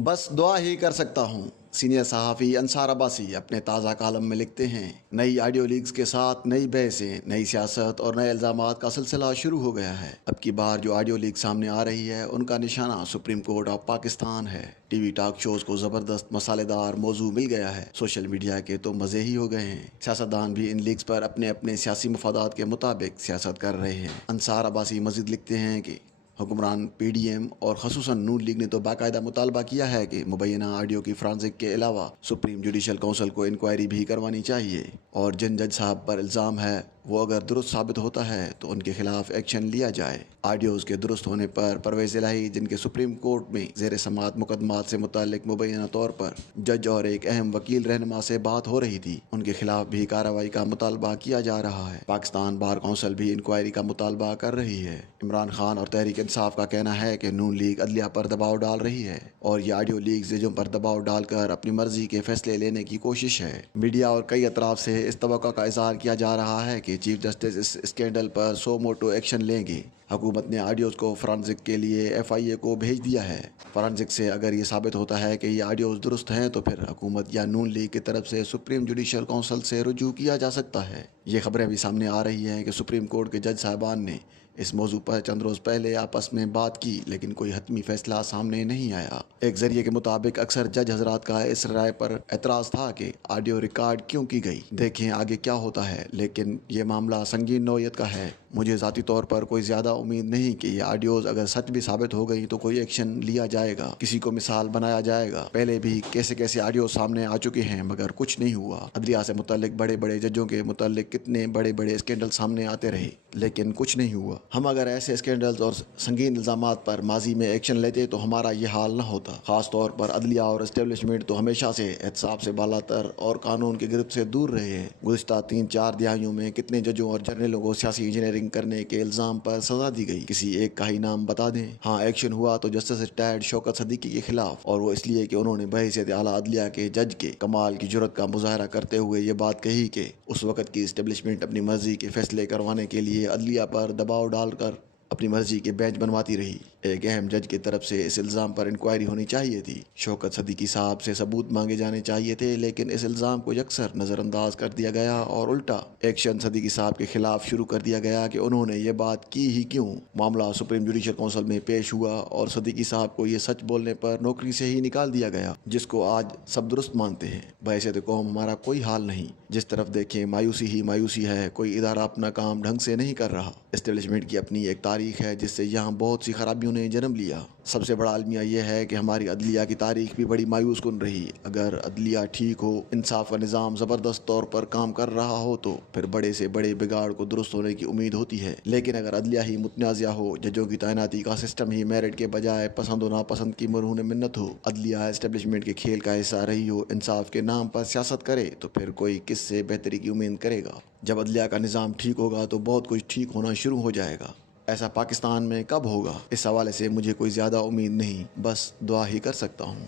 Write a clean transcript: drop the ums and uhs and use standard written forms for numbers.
बस दुआ ही कर सकता हूँ। सीनियर सहाफ़ी अंसार अब्बासी अपने ताज़ा कालम में लिखते हैं, नई ऑडियो लीक्स के साथ नई बहसें, नई सियासत और नए इल्ज़ामात का सिलसिला शुरू हो गया है। अब की बार जो ऑडियो लीक सामने आ रही है उनका निशाना सुप्रीम कोर्ट ऑफ पाकिस्तान है। टीवी टॉक शोज़ को ज़बरदस्त मसालेदार मौजू मिल गया है। सोशल मीडिया के तो मज़े ही हो गए हैं। सियासतदान भी इन लीक्स पर अपने अपने सियासी मफादात के मुताबिक सियासत कर रहे हैं। अंसार अब्बासी मज़ीद लिखते हैं कि हुक्मरान PDM और खसूसन नून लीग ने तो बाकायदा मुतालबा किया है कि मुबैना ऑडियो की फ्रांसिक के अलावा सुप्रीम जुडिशल काउंसिल को इंक्वायरी भी करवानी चाहिए, और जिन जज साहब पर इल्ज़ाम है वो अगर दुरुस्त साबित होता है तो उनके खिलाफ एक्शन लिया जाए। ऑडियोज़ के दुरुस्त होने पर परवेज़ इलाही, जिनके सुप्रीम कोर्ट में ज़ेर समाअत मुकदमात से मुताल्लिक मुबैना तौर पर जज और एक अहम वकील रहनुमा से बात हो रही थी, उनके खिलाफ भी कार्रवाई का मुतालबा किया जा रहा है। पाकिस्तान बार काउंसिल भी इंक्वायरी का मुतालबा कर रही है। इमरान खान और तहरीक इंसाफ का कहना है कि नून लीग अदलिया पर दबाव डाल रही है और ये ऑडियो लीग जजों पर दबाव डालकर अपनी मर्जी के फैसले लेने की कोशिश है। मीडिया और कई अतराफ से इस तवक्को का इज़हार किया जा रहा है कि चीफ जस्टिस इस स्कैंडल पर सो मोटो एक्शन लेंगे। हुकूमत ने ऑडियोज़ को फॉरेंसिक के लिए FIA को भेज दिया है। फॉरेंसिक से अगर ये साबित होता है कि ये ऑडियोज़ दुरुस्त हैं तो फिर हुकूमत या नून लीग की तरफ से सुप्रीम जुडिशल काउंसिल से रुजू किया जा सकता है। ये खबरें भी सामने आ रही हैं कि सुप्रीम कोर्ट के जज साहबान ने इस मौजू पर चंद रोज़ पहले आपस में बात की, लेकिन कोई हतमी फैसला सामने नहीं आया। एक जरिए के मुताबिक अक्सर जज हजरात का इस राय पर एतराज़ था कि ऑडियो रिकॉर्ड क्यों की गई, देखें आगे क्या होता है। लेकिन ये मामला संगीन नौयत का है। मुझे ज़ाती तौर पर कोई ज़्यादा उम्मीद नहीं कि ये ऑडियोज़ अगर सच भी साबित हो गई तो कोई एक्शन लिया जाएगा, किसी को मिसाल बनाया जाएगा। पहले भी कैसे कैसे ऑडियो सामने आ चुके हैं मगर कुछ नहीं हुआ। अदलिया से मुतल्लिक बड़े बड़े जजों के मुतल्लिक कितने बड़े बड़े स्कैंडल सामने आते रहे, लेकिन कुछ नहीं हुआ। हम अगर ऐसे स्कैंडल्स और संगीन इल्ज़ामात पर माजी में एक्शन लेते तो हमारा ये हाल न होता। ख़ास तौर पर अदलिया और एस्टेब्लिशमेंट तो हमेशा से एहतसाब से बालातर और कानून की गिरफ्त से दूर रहे हैं। गुज़िश्ता 3-4 दिहाइयों में कितने जजों और जर्नलों को सियासी इंजीनियरिंग करने के इल्ज़ाम पर सज़ा दी गई, किसी एक का ही नाम बता दें। हाँ, एक्शन हुआ तो जस्टिस रिटायर्ड शौकत सदीकी के खिलाफ, और वो इसलिए कि उन्होंने बहैसियत आला अदलिया के जज के कमाल की जुर्रत का मुजाहरा करते हुए ये बात कही कि उस वक़्त की एस्टेब्लिशमेंट अपनी मर्जी के फैसले करवाने के लिए अदलिया पर दबाव डालकर अपनी मर्जी के बेंच बनवाती रही। एक अहम जज की तरफ से इस इल्ज़ाम पर इंक्वायरी होनी चाहिए थी। शौकत सदीकी साहब से सबूत मांगे जाने चाहिए थे, लेकिन इस इल्ज़ाम को यकसर नज़रअंदाज कर दिया गया और उल्टा एक्शन सदीकी साहब के खिलाफ शुरू कर दिया गया कि उन्होंने ये बात की ही क्यों। मामला सुप्रीम जुडिशल काउंसिल में पेश हुआ और सदीकी साहब को ये सच बोलने पर नौकरी से ही निकाल दिया गया, जिसको आज सब दुरुस्त मानते हैं। बहैसियत कौम हमारा कोई हाल नहीं। जिस तरफ देखें मायूसी ही मायूसी है। कोई इदारा अपना काम ढंग से नहीं कर रहा। एस्टेब्लिशमेंट की अपनी एक तारीख है जिससे यहाँ बहुत सी खराबियों ने जन्म लिया। सबसे बड़ा अलमिया यह है कि हमारी अदलिया की तारीख भी बड़ी मायूस कुन रही। अगर अदलिया ठीक हो, इंसाफ का निज़ाम ज़बरदस्त तौर पर काम कर रहा हो तो फिर बड़े से बड़े बिगाड़ को दुरुस्त होने की उम्मीद होती है। लेकिन अगर अदलिया ही मुतनाज़िया हो, जजों की तैनाती का सिस्टम ही मेरिट के बजाय पसंद और नापसंद की मरहून मिन्नत हो, अदलिया एस्टेब्लिशमेंट के खेल का हिस्सा रही हो, इंसाफ के नाम पर सियासत करे, तो फिर कोई किससे बेहतरी की उम्मीद करेगा। जब अदलिया का निज़ाम ठीक होगा तो बहुत कुछ ठीक होना शुरू हो जाएगा। ऐसा पाकिस्तान में कब होगा, इस हवाले से मुझे कोई ज़्यादा उम्मीद नहीं, बस दुआ ही कर सकता हूँ।